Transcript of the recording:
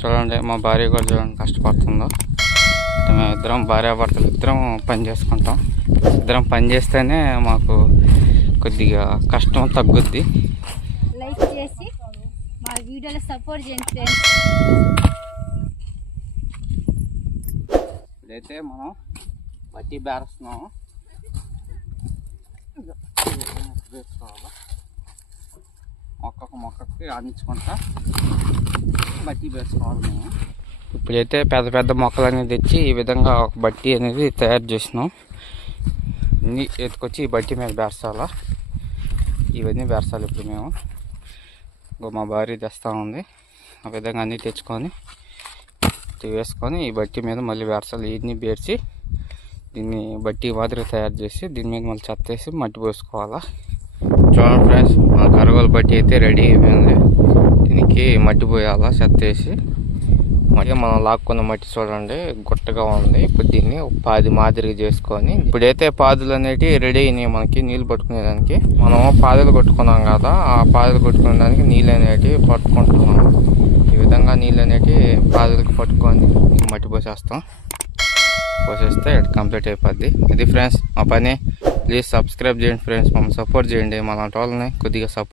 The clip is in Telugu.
చూడండి మా భార్య కూడా చూడండి కష్టపడుతుందో. మేము ఇద్దరం భార్యాభర్తలు ఇద్దరం పని చేసుకుంటాం. ఇద్దరం పని చేస్తేనే మాకు కొద్దిగా కష్టం తగ్గుద్ది. లైక్ చేసి మా వీడియోలో సపోర్ట్ చేయండి ఫ్రెండ్స్. ఇప్పుడైతే మనం బట్టి బేరుస్తున్నాము. వేసుకోవాలి మొక్కకి అందించుకుంటా బట్టి వేసుకోవాలి మేము. ఇప్పుడైతే పెద్ద పెద్ద మొక్కలు అనేది తెచ్చి ఈ విధంగా ఒక బట్టి అనేది తయారు చేసినాం. అన్నీ ఎత్తుకొచ్చి ఈ బట్టి మీద బేర్చాలా. ఇవన్నీ బేర్చాలి ఇప్పుడు మేము. మా భార్య తెస్తూ ఉంది. ఆ విధంగా అన్నీ తెచ్చుకొని వేసుకొని ఈ బట్టి మీద మళ్ళీ బేర్చాలి. ఇవన్నీ బేర్చి దీన్ని బట్టి మాదిరి తయారు చేసి దీని మీద మళ్ళీ చెత్తేసి మట్టి పోసుకోవాలా. చూడండి ఫ్రెండ్స్, మా కరగోలు బట్టి అయితే రెడీ అయిపోయింది. దీనికి మట్టి పోయాలా చెత్తేసి. మళ్ళీ మనం లాక్కున్న మట్టి చూడండి గుట్టగా ఉంది. ఇప్పుడు దీన్ని పాది మాదిరిగా చేసుకొని ఇప్పుడైతే పాదులు అనేవి రెడీ అయినాయి మనకి నీళ్ళు పట్టుకునేదానికి. మనం పాదులు కొట్టుకున్నాం కదా, ఆ పాదులు కొట్టుకునేదానికి నీళ్ళు అనేవి పట్టుకుంటున్నాం. ఈ విధంగా నీళ్ళు అనేవి పాదులకు పట్టుకొని మట్టి పోసేస్తాం. పోసేస్తే కంప్లీట్ అయిపోద్ది. ఇది ఫ్రెండ్స్ మా పని. ప్లీజ్ సబ్స్క్రైబ్ చేయండి ఫ్రెండ్స్, మమ్మల్ని సపోర్ట్ చేయండి. మన వాళ్ళని కొద్దిగా సపోర్ట్